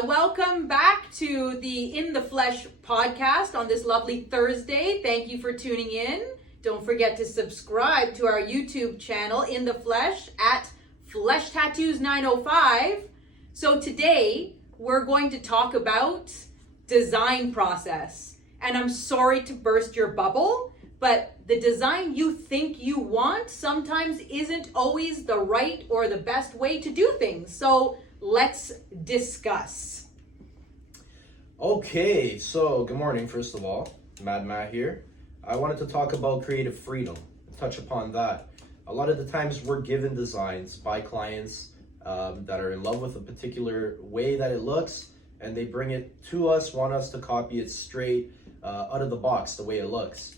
Welcome back to the In the Flesh podcast on this lovely Thursday. Thank you for tuning in. Don't forget to subscribe to our YouTube channel, In the Flesh, at Flesh Tattoos 905. So today, we're going to talk about design process. And I'm sorry to burst your bubble, but the design you think you want sometimes isn't always the right or the best way to do things. So let's discuss. Okay, so good morning, first of all. Mad Matt here. I wanted to talk about creative freedom, touch upon that. A lot of the times we're given designs by clients that are in love with a particular way that it looks, and they bring it to us, want us to copy it straight out of the box the way it looks.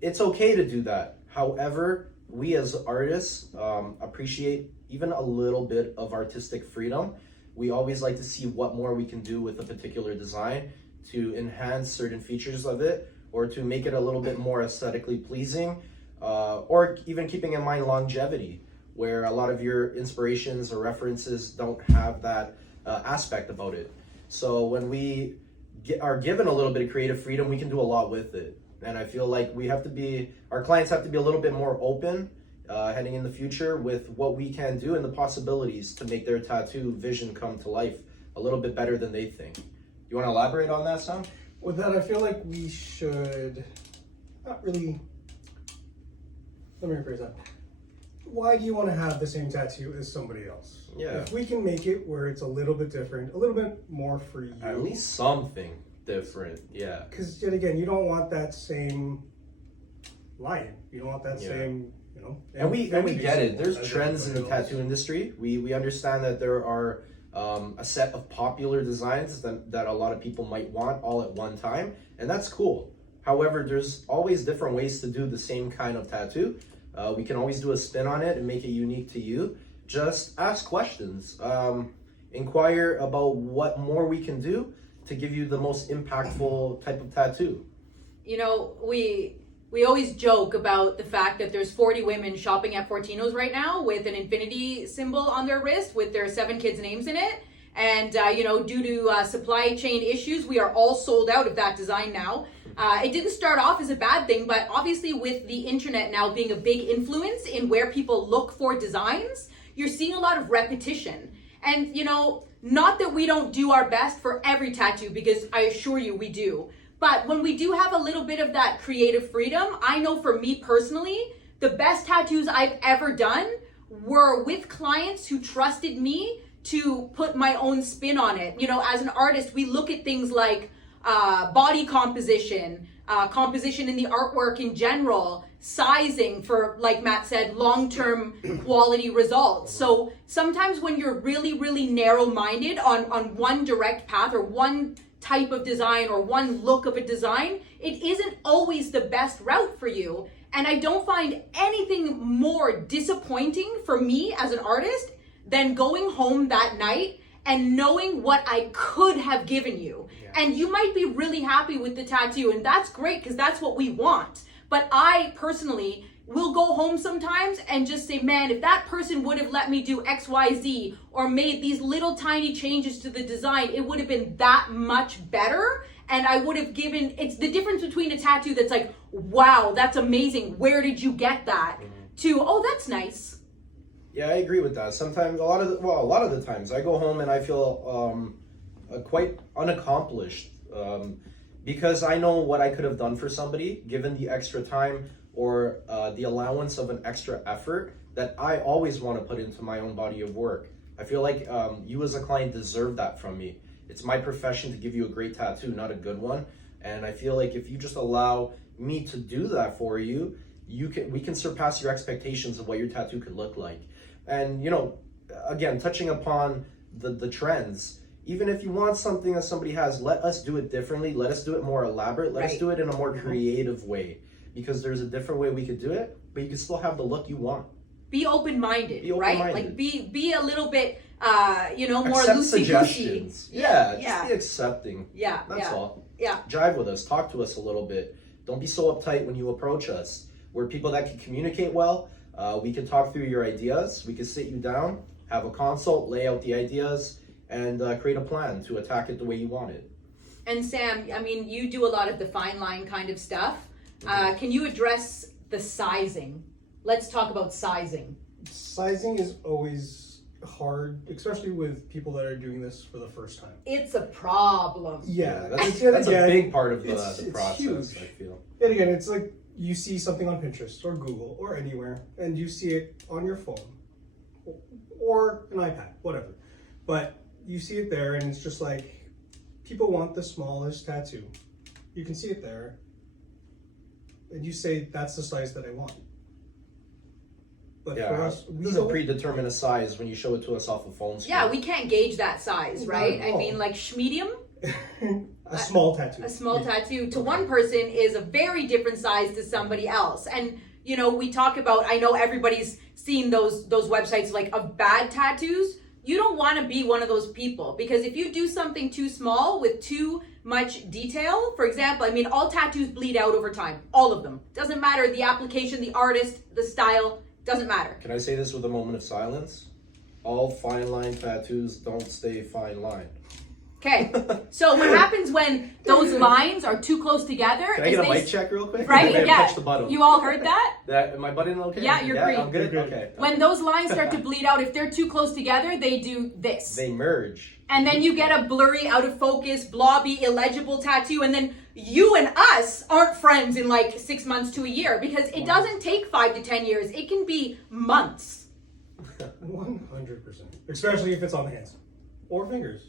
It's okay to do that. However, we as artists appreciate even a little bit of artistic freedom. We always like to see what more we can do with a particular design to enhance certain features of it, or to make it a little bit more aesthetically pleasing, or even keeping in mind longevity, where a lot of your inspirations or references don't have that aspect about it. So when we are given a little bit of creative freedom, we can do a lot with it. And I feel like our clients have to be a little bit more open heading in the future with what we can do and the possibilities to make their tattoo vision come to life a little bit better than they think. You want to elaborate on that, Sam? With that, I feel like we should not really, let me rephrase that. Why do you want to have the same tattoo as somebody else? Yeah. If we can make it where it's a little bit different, a little bit more for you. At least something different, yeah. Because yet again, you don't want that same lion. You don't want that same, And we get it. There's as trends in the everybody else. tattoo industry. We understand that there are a set of popular designs that a lot of people might want all at one time, and that's cool. However, there's always different ways to do the same kind of tattoo. We can always do a spin on it and make it unique to you. Just ask questions. Inquire about what more we can do to give you the most impactful type of tattoo. You know, we always joke about the fact that there's 40 women shopping at Fortino's right now with an infinity symbol on their wrist with their 7 kids' names in it. And, due to supply chain issues, we are all sold out of that design now. It didn't start off as a bad thing, but obviously with the internet now being a big influence in where people look for designs, you're seeing a lot of repetition. And, not that we don't do our best for every tattoo, because I assure you we do. But when we do have a little bit of that creative freedom, I know for me personally, the best tattoos I've ever done were with clients who trusted me to put my own spin on it. As an artist, we look at things like body composition, composition in the artwork in general, sizing for, like Matt said, long-term quality results. So sometimes when you're really, really narrow-minded on one direct path or one type of design or one look of a design, it isn't always the best route for you. And I don't find anything more disappointing for me as an artist than going home that night and knowing what I could have given you. Yeah. And you might be really happy with the tattoo, and that's great because that's what we want. But I personally will go home sometimes and just say, man, if that person would have let me do X, Y, Z, or made these little tiny changes to the design, it would have been that much better. And I would have given, it's the difference between a tattoo that's like, wow, that's amazing, where did you get that? To, oh, that's nice. Yeah, I agree with that. Sometimes, a lot of the times, I go home and I feel quite unaccomplished because I know what I could have done for somebody, given the extra time or the allowance of an extra effort that I always want to put into my own body of work. I feel like you as a client deserve that from me. It's my profession to give you a great tattoo, not a good one. And I feel like if you just allow me to do that for you, we can surpass your expectations of what your tattoo could look like. And again, touching upon the trends, even if you want something that somebody has, let us do it differently. Let us do it more elaborate. Let us do it in a more creative way, because there's a different way we could do it, but you can still have the look you want. Be open-minded, right? Like be a little bit, more Accept loosey-goosey. suggestions. Yeah, just Yeah. be accepting. Yeah, That's yeah. all. Yeah. Jive with us. Talk to us a little bit. Don't be so uptight when you approach us. We're people that can communicate well. We can talk through your ideas. We can sit you down, have a consult, lay out the ideas, and create a plan to attack it the way you want it. And Sam, I mean, you do a lot of the fine line kind of stuff. Can you address the sizing? Let's talk about sizing. Sizing is always hard, especially with people that are doing this for the first time. It's a problem. Yeah, That's a big part of the it's process, huge. I feel. Yet again, it's like you see something on Pinterest or Google or anywhere, and you see it on your phone or an iPad, whatever. But you see it there, and it's just like, people want the smallest tattoo. You can see it there, and you say, that's the size that I want. But for Yeah, us, it we doesn't don't, predetermine a size when you show it to us off a phone screen. Yeah, we can't gauge that size, right? Not at I all. mean, like medium, a small tattoo. a small tattoo to one person is a very different size to somebody else. And you know, we talk about, I know everybody's seen those websites like of bad tattoos. You don't want to be one of those people, because if you do something too small with too much detail, for example, I mean, all tattoos bleed out over time, all of them. Doesn't matter the application, the artist, the style, doesn't matter. Can I say this with a moment of silence? All fine line tattoos don't stay fine line. Okay, so what happens when those lines are too close together Can I is get a they mic check real quick? right? I Yeah, touched the button. you all heard that? Am I button okay? Yeah, you're green. I'm good? You're good. Okay. When those lines start to bleed out, if they're too close together, they do this. They merge. And then you get a blurry, out of focus, blobby, illegible tattoo. And then you and us aren't friends in like 6 months to a year, because it doesn't take 5 to 10 years. It can be months. 100%. Especially if it's on the hands or fingers.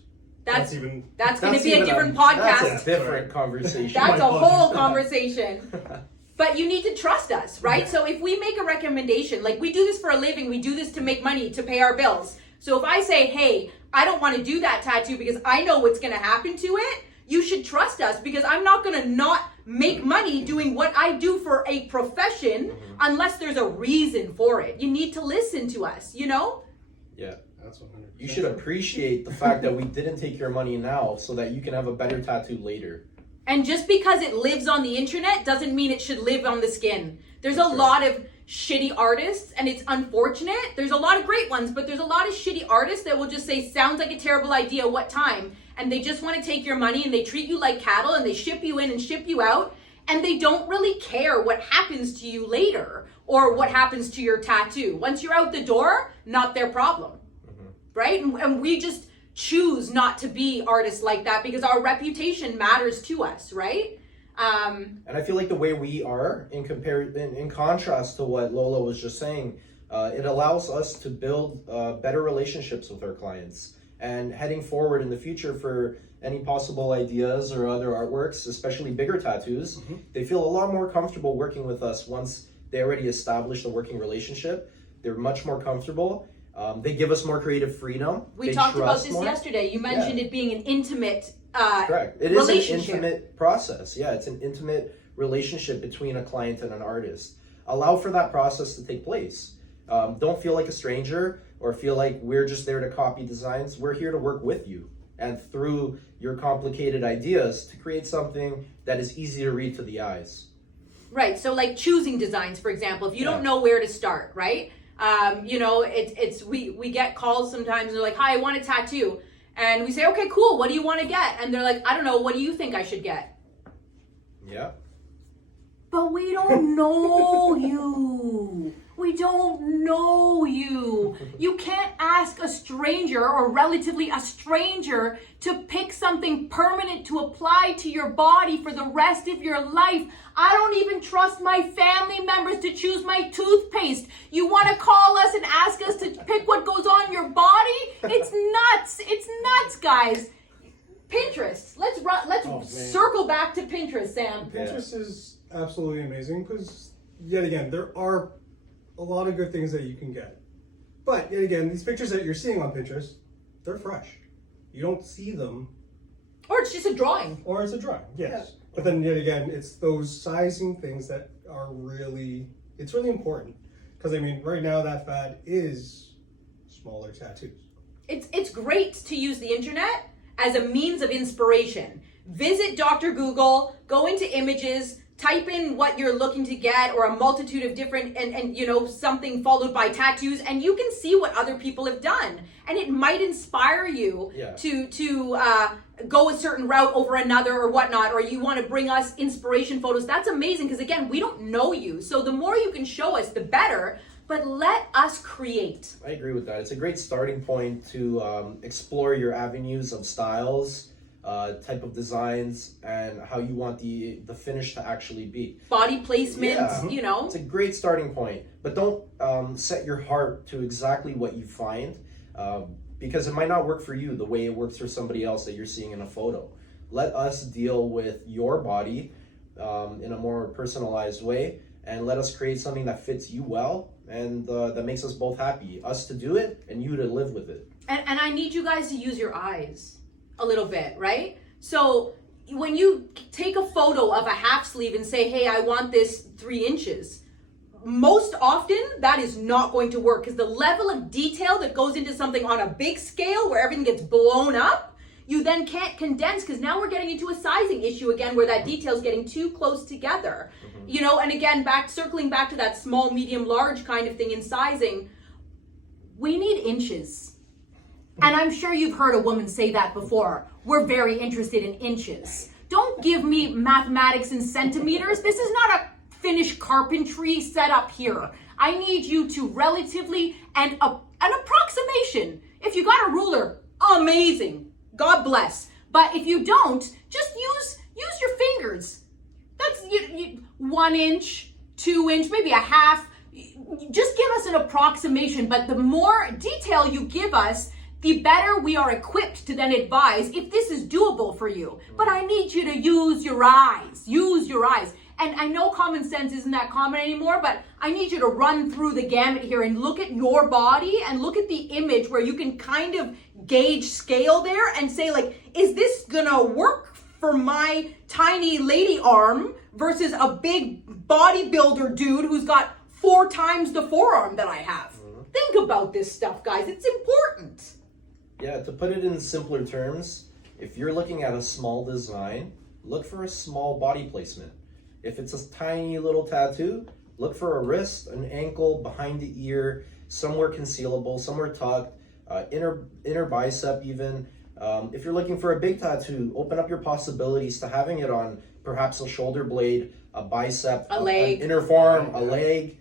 That's even. going to be a even different That's podcast. a different conversation. That's My a whole apologies. conversation. But you need to trust us, right? So if we make a recommendation, like we do this for a living, we do this to make money, to pay our bills. So if I say, hey, I don't want to do that tattoo because I know what's going to happen to it, you should trust us, because I'm not going to not make money doing what I do for a profession unless there's a reason for it. You need to listen to us, you know? Yeah. That's 100%. You should appreciate the fact that we didn't take your money now so that you can have a better tattoo later. And just because it lives on the internet doesn't mean it should live on the skin. There's a lot of shitty artists, and it's unfortunate. There's a lot of great ones, but there's a lot of shitty artists that will just say, sounds like a terrible idea, what time? And they just want to take your money, and they treat you like cattle, and they ship you in and ship you out, and they don't really care what happens to you later or what happens to your tattoo. Once you're out the door, not their problem, right? And we just choose not to be artists like that because our reputation matters to us, right? And I feel like the way we are, in contrast to what Lola was just saying, it allows us to build better relationships with our clients. And heading forward in the future for any possible ideas or other artworks, especially bigger tattoos, they feel a lot more comfortable working with us once they already established a working relationship. They're much more comfortable. They give us more creative freedom. We They talked about trust this more. yesterday. You mentioned it being an intimate Correct. It is an relationship. intimate process. Yeah, it's an intimate relationship between a client and an artist. Allow for that process to take place. Don't feel like a stranger or feel like we're just there to copy designs. We're here to work with you and through your complicated ideas to create something that is easy to read to the eyes. Right. So like choosing designs, for example, if you Yeah. don't know where to start, right? You know, it's we get calls sometimes and they're like, hi, I want a tattoo. And we say, okay, cool. What do you want to get? And they're like, I don't know. What do you think I should get? Yeah. But we don't know you. We don't know you. You can't ask a stranger or relatively a stranger to pick something permanent to apply to your body for the rest of your life. I don't even trust my family members to choose my toothpaste. You want to call us and ask us to pick what goes on your body? It's nuts. It's nuts, guys. Pinterest. Let's circle back to Pinterest, Sam. Pinterest is absolutely amazing because, yet again, there are a lot of good things that you can get. But, yet again, these pictures that you're seeing on Pinterest, they're fresh. You don't see them. Or it's just a drawing. Or it's a drawing, yes. But then, yet again, it's those sizing things that are it's really important. Because, I mean, right now that fad is smaller tattoos. It's great to use the internet as a means of inspiration. Visit Dr. Google, go into images, type in what you're looking to get, or a multitude of different, and you know, something followed by tattoos, and you can see what other people have done, and it might inspire you to go a certain route over another or whatnot, or you want to bring us inspiration photos. That's amazing, because again, we don't know you, so the more you can show us, the better. But let us create. I agree with that. It's a great starting point to explore your avenues of styles, type of designs, and how you want the finish to actually be. Body placement, you know. It's a great starting point, but don't set your heart to exactly what you find, because it might not work for you the way it works for somebody else that you're seeing in a photo. Let us deal with your body in a more personalized way, and let us create something that fits you well, and that makes us both happy. Us to do it, and you to live with it. And I need you guys to use your eyes a little bit, right? So when you take a photo of a half sleeve and say, hey, I want this 3 inches, most often that is not going to work, because the level of detail that goes into something on a big scale where everything gets blown up, you then can't condense, because now we're getting into a sizing issue again where that detail is getting too close together. You know, and again, circling back to that small, medium, large kind of thing in sizing, we need inches. And I'm sure you've heard a woman say that before. We're very interested in inches. Don't give me mathematics in centimeters. This is not a finished carpentry setup here. I need you to relatively, and an approximation. If you got a ruler, amazing. God bless. But if you don't, just use your fingers. That's 1 inch, 2 inch, maybe a half. Just give us an approximation. But the more detail you give us, the better we are equipped to then advise if this is doable for you. But I need you to use your eyes. Use your eyes. And I know common sense isn't that common anymore, but I need you to run through the gamut here and look at your body and look at the image where you can kind of gauge scale there and say, like, is this gonna work for my tiny lady arm versus a big bodybuilder dude who's got 4 times the forearm that I have? Think about this stuff, guys. It's important. Yeah, to put it in simpler terms, if you're looking at a small design, look for a small body placement. If it's a tiny little tattoo, look for a wrist, an ankle, behind the ear, somewhere concealable, somewhere tucked, inner bicep even. If you're looking for a big tattoo, open up your possibilities to having it on perhaps a shoulder blade, a bicep, a leg, an inner forearm, a leg.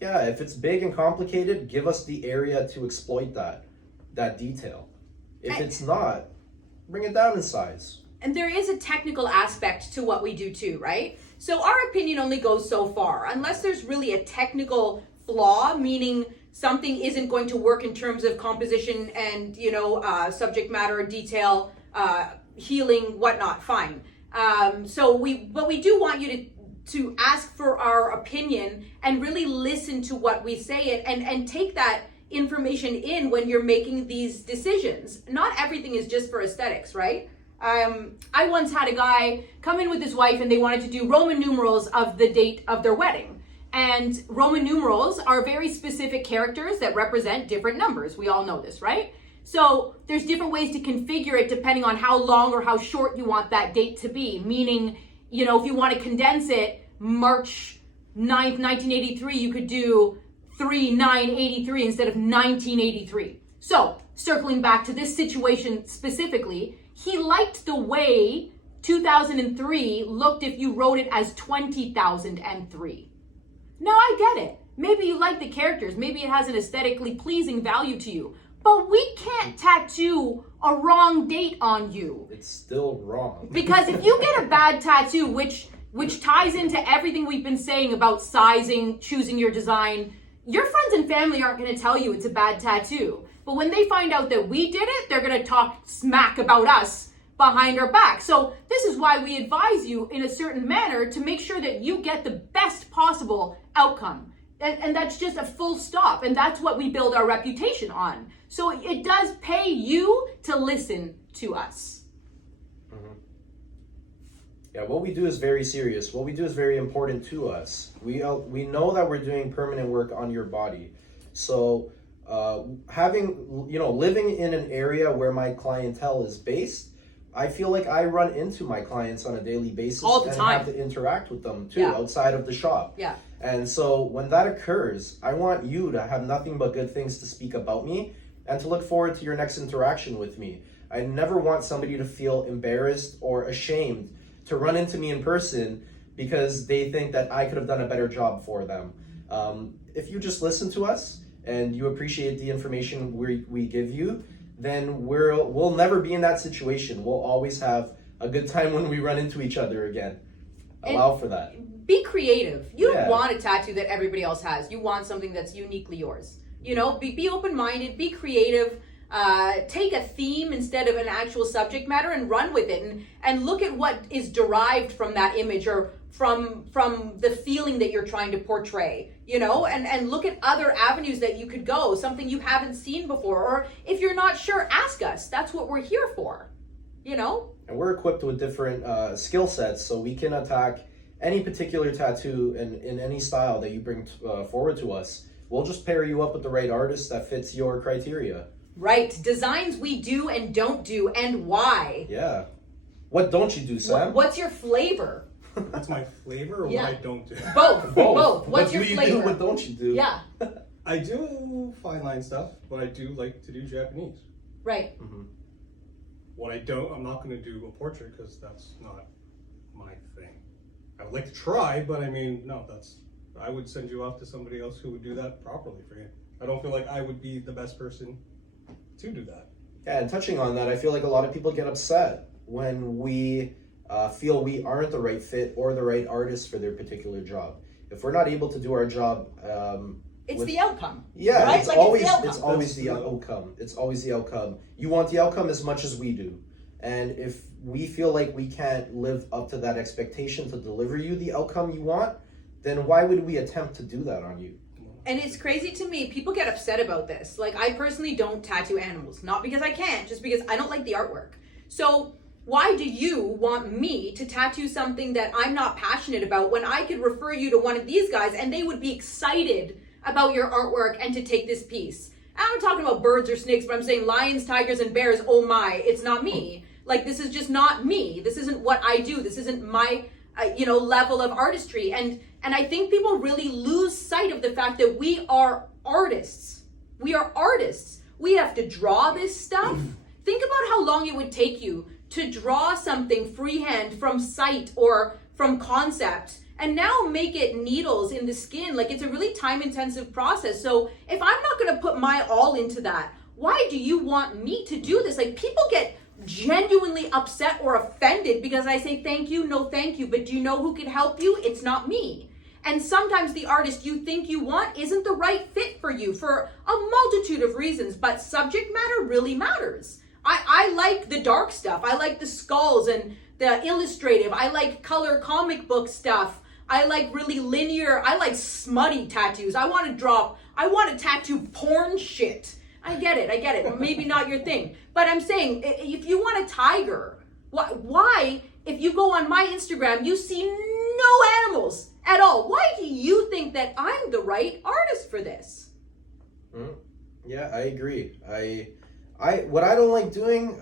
Yeah, if it's big and complicated, give us the area to exploit that detail. If it's not, bring it down in size. And there is a technical aspect to what we do too, right? So our opinion only goes so far. Unless there's really a technical flaw, meaning something isn't going to work in terms of composition and, subject matter, detail, healing, whatnot, fine. But we do want you to ask for our opinion and really listen to what we say and take that information in when you're making these decisions. Not everything is just for aesthetics, right? I once had a guy come in with his wife and they wanted to do Roman numerals of the date of their wedding. And Roman numerals are very specific characters that represent different numbers. We all know this, right? So there's different ways to configure it depending on how long or how short you want that date to be. Meaning, if you want to condense it, March 9th, 1983, you could do 3/9/83 instead of 1983. So circling back to this situation specifically, he liked the way 2003 looked if you wrote it as 20,003. Now I get it. Maybe you like the characters. Maybe it has an aesthetically pleasing value to you. But we can't tattoo a wrong date on you. It's still wrong. Because if you get a bad tattoo, which ties into everything we've been saying about sizing, choosing your design, your friends and family aren't going to tell you it's a bad tattoo. But when they find out that we did it, they're going to talk smack about us behind our back. So this is why we advise you in a certain manner to make sure that you get the best possible outcome. And that's just a full stop. And that's what we build our reputation on. So it does pay you to listen to us. Yeah, what we do is very serious. What we do is very important to us. We know that we're doing permanent work on your body. So living in an area where my clientele is based, I feel like I run into my clients on a daily basis All the and time. have to interact with them too Yeah. outside of the shop. Yeah. And so when that occurs, I want you to have nothing but good things to speak about me and to look forward to your next interaction with me. I never want somebody to feel embarrassed or ashamed to run into me in person because they think that I could have done a better job for them. If you just listen to us and you appreciate the information we give you, then we'll never be in that situation. We'll always have a good time when we run into each other again. Allow for that. Be creative. You Yeah. don't want a tattoo that everybody else has. You want something that's uniquely yours. You know, be open-minded, be creative, take a theme instead of an actual subject matter and run with it, and look at what is derived from that image or from the feeling that you're trying to portray, you know, and look at other avenues that you could go, something you haven't seen before, or if you're not sure, ask us. That's what we're here for, you know. And we're equipped with different skill sets, so we can attack any particular tattoo in any style that you bring forward to us. We'll just pair you up with the right artist that fits your criteria. Right, designs we do and don't do, and why. Yeah. What don't you do, Sam? What's your flavor? That's my flavor, or Yeah. what I don't do. Both. What's What your do you flavor? do? What don't you do? Yeah, I do fine line stuff, but I do like to do Japanese. right. What I don't, I'm not going to do a portrait because that's not my thing. I would like to try, but I mean, no, I would send you off to somebody else who would do that properly for you. I don't feel like I would be the best person to do that. Yeah, and touching on that, I feel like a lot of people get upset when we feel we aren't the right fit or the right artist for their particular job. If we're not able to do our job, It's with- the outcome. yeah, right? it's Like, always it's the it's outcome. always That's the the- outcome. It's always the outcome. You want the outcome as much as we do, and if we feel like we can't live up to that expectation to deliver you the outcome you want, then why would we attempt to do that on you? And it's crazy to me. People get upset about this. Like, I personally don't tattoo animals. Not because I can't, just because I don't like the artwork. So why do you want me to tattoo something that I'm not passionate about when I could refer you to one of these guys and they would be excited about your artwork and to take this piece? I'm not talking about birds or snakes, but I'm saying lions, tigers, and bears. Oh my, it's not me. Like, this is just not me. This isn't what I do. This isn't my, level of artistry. And I think people really lose sight of the fact that we are artists. We are artists. We have to draw this stuff. Think about how long it would take you to draw something freehand from sight or from concept and now make it needles in the skin. Like, it's a really time intensive process. So if I'm not going to put my all into that, why do you want me to do this? Like, people get genuinely upset or offended because I say thank you, no thank you, but do you know who can help you? It's not me. And sometimes the artist you think you want isn't the right fit for you for a multitude of reasons, but subject matter really matters. I like the dark stuff. I like the skulls and the illustrative. I like color comic book stuff. I like really linear. I like smutty tattoos. I want to tattoo porn shit. I get it. Maybe not your thing. But I'm saying, if you want a tiger, why, if you go on my Instagram, you see no animals at all? Why do you think that I'm the right artist for this? Yeah, I agree. What I don't like doing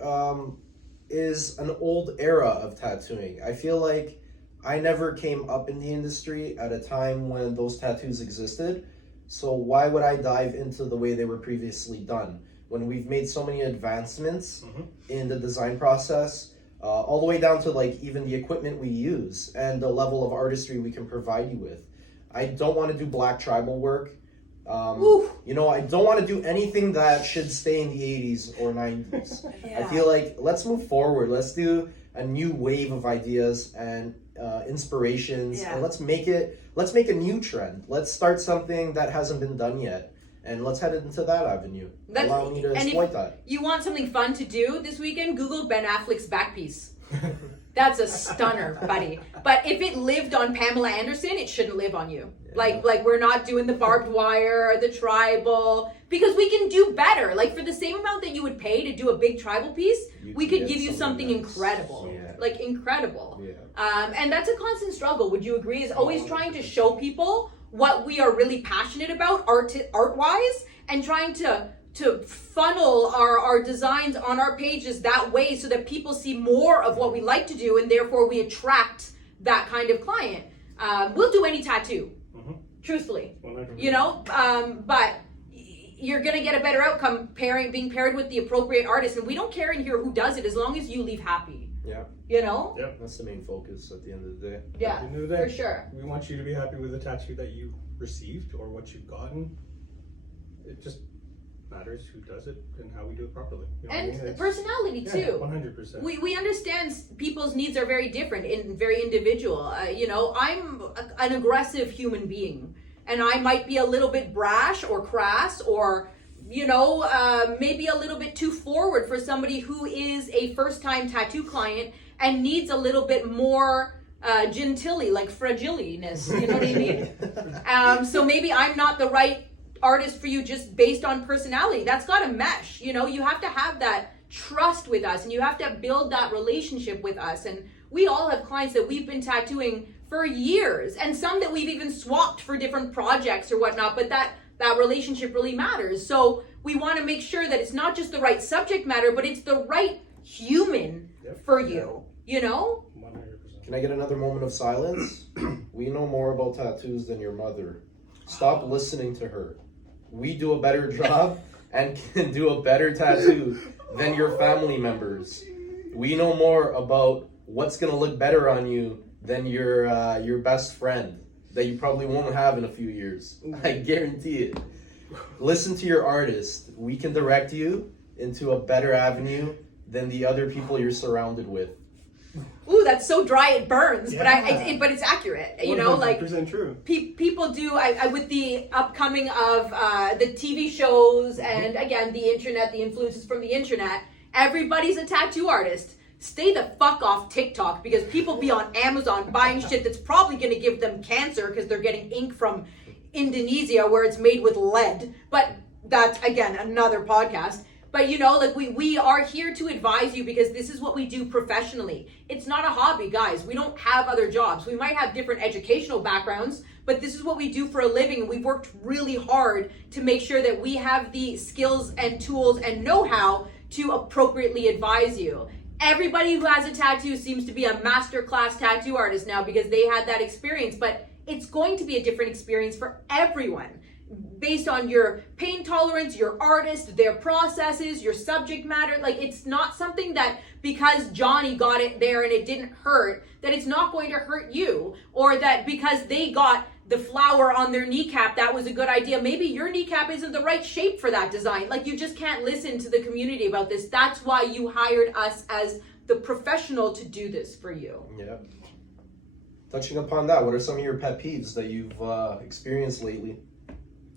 is an old era of tattooing. I feel like I never came up in the industry at a time when those tattoos existed. So why would I dive into the way they were previously done when we've made so many advancements in the design process, all the way down to like even the equipment we use and the level of artistry we can provide you with. I don't want to do black tribal work. I don't want to do anything that should stay in the 80s or 90s. I feel like let's move forward. Let's do a new wave of ideas and inspirations, and let's make a new trend. Let's start something that hasn't been done yet, and let's head into that avenue. Allow me to exploit that. You want something fun to do this weekend? Google Ben Affleck's back piece. That's a stunner, buddy. But if it lived on Pamela Anderson, it shouldn't live on you. Yeah. Like we're not doing the barbed wire or the tribal, because we can do better. Like, for the same amount that you would pay to do a big tribal piece, we could give you something incredible. Yeah. Like, incredible. Yeah. And that's a constant struggle. Would you agree? Is always trying to show people what we are really passionate about art-wise, and trying to funnel our designs on our pages that way so that people see more of what we like to do, and therefore we attract that kind of client. We'll do any tattoo, truthfully, 100%. you know, but you're gonna get a better outcome being paired with the appropriate artist, and we don't care in here who does it as long as you leave happy. Yeah. You know? Yep. That's the main focus at the end of the day. Yeah, At the end of the day, for sure. we want you to be happy with the tattoo that you received or what you've gotten. It just matters who does it and how we do it properly. You know what I And mean? It's- personality yeah, too. 100%. We understand people's needs are very different and very individual. You know, I'm an aggressive human being, and I might be a little bit brash or crass or, you know, maybe a little bit too forward for somebody who is a first-time tattoo client and needs a little bit more gentility, like fragiliness. You know what I mean? So maybe I'm not the right artist for you just based on personality. That's got to mesh. You know, you have to have that trust with us, and you have to build that relationship with us. And we all have clients that we've been tattooing for years, and some that we've even swapped for different projects or whatnot, but that relationship really matters. So we want to make sure that it's not just the right subject matter, but it's the right human for you, you know? 100%. Can I get another moment of silence? We know more about tattoos than your mother. Stop listening to her. We do a better job and can do a better tattoo than your family members. We know more about what's gonna look better on you than your best friend that you probably won't have in a few years. I guarantee it. Listen to your artist. We can direct you into a better avenue than the other people you're surrounded with. Ooh, that's so dry it burns, but Yeah. but it's accurate. You know, like 100% true. people do. I with the upcoming of the TV shows and again the internet, the influences from the internet. Everybody's a tattoo artist. Stay the fuck off TikTok because people be on Amazon buying shit that's probably going to give them cancer because they're getting ink from Indonesia where it's made with lead. But that's again another podcast. But you know, like we are here to advise you because this is what we do professionally. It's not a hobby, guys. We don't have other jobs. We might have different educational backgrounds, but this is what we do for a living. And we've worked really hard to make sure that we have the skills and tools and know-how to appropriately advise you. Everybody who has a tattoo seems to be a masterclass tattoo artist now because they had that experience, but it's going to be a different experience for everyone based on your pain tolerance, your artist, their processes, your subject matter. Like, it's not something that because Johnny got it there and it didn't hurt, that it's not going to hurt you, or that because they got the flower on their kneecap, that was a good idea. Maybe your kneecap isn't the right shape for that design. Like, you just can't listen to the community about this. That's why you hired us as the professional to do this for you. Yeah. Touching upon that, what are some of your pet peeves that you've experienced lately?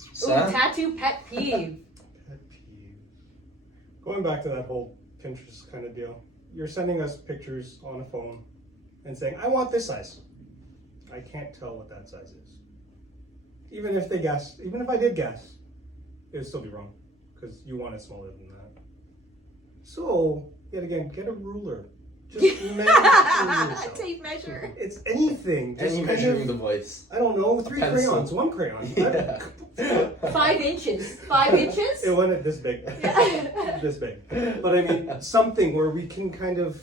Ooh, Sam? tattoo pet peeve. Pet peeve. Going back to that whole Pinterest kind of deal, you're sending us pictures on a phone and saying, I want this size. I can't tell what that size is. Even if I did guess, it would still be wrong because you want it smaller than that. So, yet again, get a ruler. Just measure yourself. Tape measure. It's anything. Just Any kind measuring of, device. I don't know, 3 Pencil. crayons, 1 crayon. Yeah. 5 inches. 5 inches? It wasn't this big. This big. But I mean, something where we can kind of,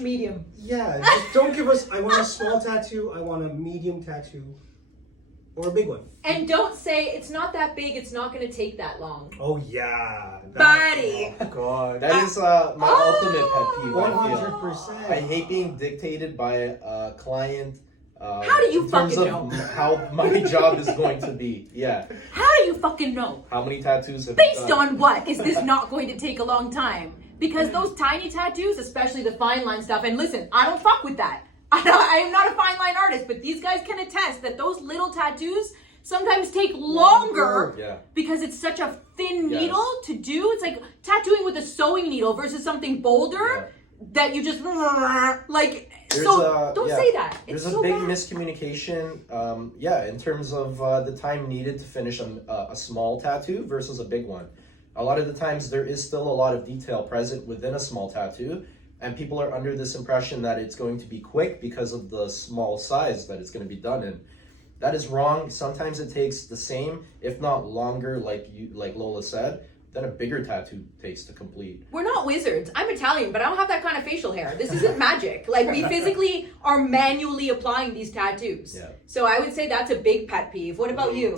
Medium. yeah, just don't give us, I want a small tattoo, I want a medium tattoo, or a big one. And don't say it's not that big, it's not going to take that long. Oh, yeah. Buddy. Oh, God. That is my ultimate pet peeve. I feel. 100%. I hate being dictated by a client. How do you in terms fucking of know? how my job is going to be? Yeah. How do you fucking know? How many tattoos have you Based done? on what is this not going to take a long time? Because those tiny tattoos, especially the fine line stuff, and listen, I don't fuck with that. I am not a fine line artist, but these guys can attest that those little tattoos sometimes take longer Yeah. because it's such a thin Yes. needle to do. It's like tattooing with a sewing needle versus something bolder that you just like. There's Don't yeah. say that. It's There's a so big bad. miscommunication, in terms of the time needed to finish a small tattoo versus a big one. A lot of the times there is still a lot of detail present within a small tattoo, and people are under this impression that it's going to be quick because of the small size that it's going to be done in. That is wrong. Sometimes it takes the same, if not longer, like Lola said, then a bigger tattoo takes to complete. We're not wizards. I'm Italian, but I don't have that kind of facial hair. This isn't magic. Like, we physically are manually applying these tattoos. Yeah. So I would say that's a big pet peeve. What about you?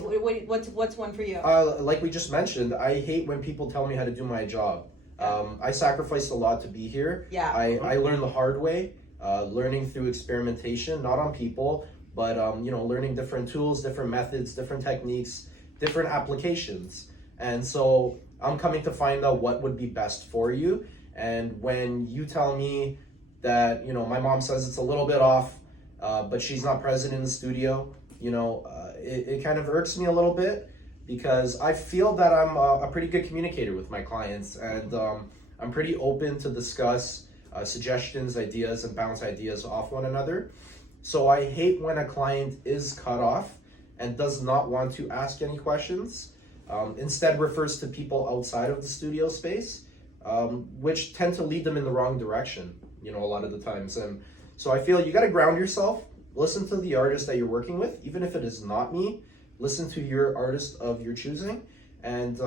What's one for you? Like we just mentioned, I hate when people tell me how to do my job. I sacrificed a lot to be here. Yeah. I learned the hard way, learning through experimentation, not on people, but learning different tools, different methods, different techniques, different applications. And so I'm coming to find out what would be best for you. And when you tell me that, my mom says it's a little bit off, but she's not present in the studio, it kind of irks me a little bit, because I feel that I'm a pretty good communicator with my clients, and I'm pretty open to discuss suggestions, ideas, and bounce ideas off one another. So I hate when a client is cut off and does not want to ask any questions. Instead refers to people outside of the studio space, which tend to lead them in the wrong direction, a lot of the times. And so I feel you got to ground yourself, listen to the artist that you're working with, even if it is not me, listen to your artist of your choosing, and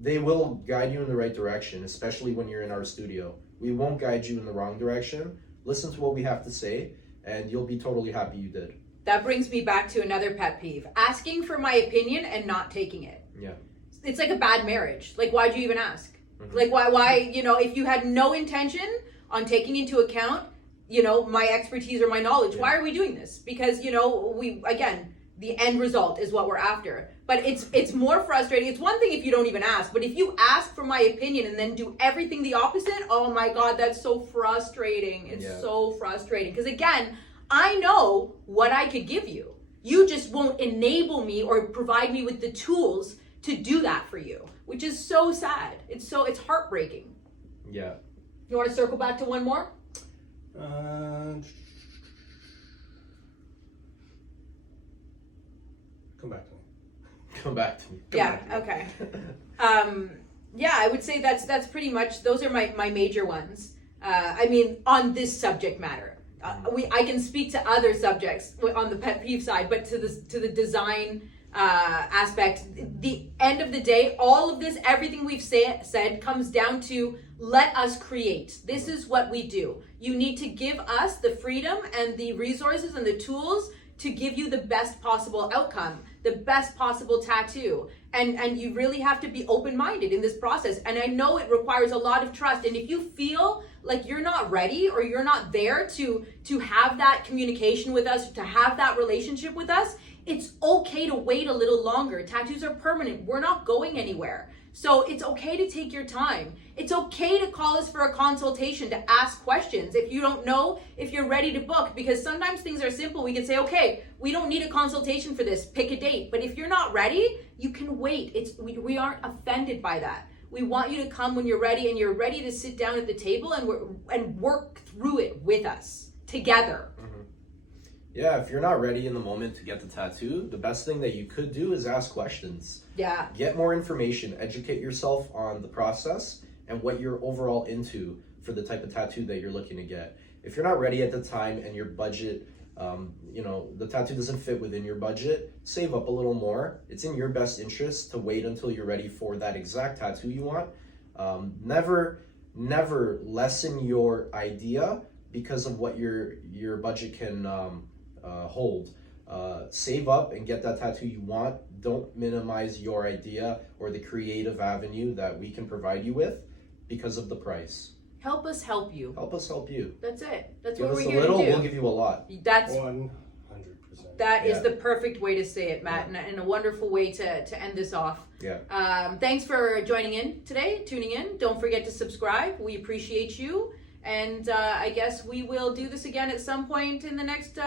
they will guide you in the right direction, especially when you're in our studio. We won't guide you in the wrong direction. Listen to what we have to say, and you'll be totally happy you did. That brings me back to another pet peeve. Asking for my opinion and not taking it. Yeah. It's like a bad marriage. Like, why'd you even ask? Mm-hmm. Like, why, if you had no intention on taking into account, my expertise or my knowledge, why are we doing this? Because, the end result is what we're after. But it's more frustrating. It's one thing if you don't even ask, but if you ask for my opinion and then do everything the opposite, oh my God, that's so frustrating. It's so frustrating. Because again, I know what I could give you. You just won't enable me or provide me with the tools to do that for you, which is so sad. It's heartbreaking. Yeah. You want to circle back to one more? Come back to me. Come back to me. Okay. I would say that's pretty much, those are my major ones. On this subject matter. I can speak to other subjects on the pet peeve side, but to the design aspect, the end of the day, all of this, everything we've said comes down to let us create. This is what we do. You need to give us the freedom and the resources and the tools to give you the best possible outcome, the best possible tattoo. And you really have to be open-minded in this process. And I know it requires a lot of trust. And if you feel like you're not ready or you're not there to have that communication with us, to have that relationship with us, it's okay to wait a little longer. Tattoos are permanent. We're not going anywhere. So it's okay to take your time. It's okay to call us for a consultation, to ask questions. If you don't know if you're ready to book, because sometimes things are simple. We can say, okay, we don't need a consultation for this. Pick a date. But if you're not ready, you can wait. We aren't offended by that. We want you to come when you're ready, and you're ready to sit down at the table and work through it with us together. Mm-hmm. Yeah, if you're not ready in the moment to get the tattoo, the best thing that you could do is ask questions. Yeah. Get more information, educate yourself on the process and what you're overall into for the type of tattoo that you're looking to get. If you're not ready at the time and your budget, the tattoo doesn't fit within your budget, save up a little more. It's in your best interest to wait until you're ready for that exact tattoo you want. Never lessen your idea because of what your budget can hold. Save up and get that tattoo you want. Don't minimize your idea or the creative avenue that we can provide you with because of the price. Help us help you. Help us help you. That's it. That's Give what us we're a here little, to do. we'll give you a lot. That's 100%. That is the perfect way to say it, Matt, and a wonderful way to end this off. Yeah. Thanks for joining in today, tuning in. Don't forget to subscribe. We appreciate you. And I guess we will do this again at some point in the next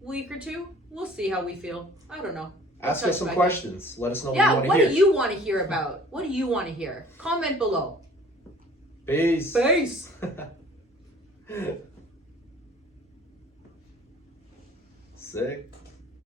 week or two. We'll see how we feel. I don't know. Ask us some questions. Let us know Yeah, what you what want to hear. do you want to hear about? What do you want to hear? Comment below. Peace. Peace. Sick.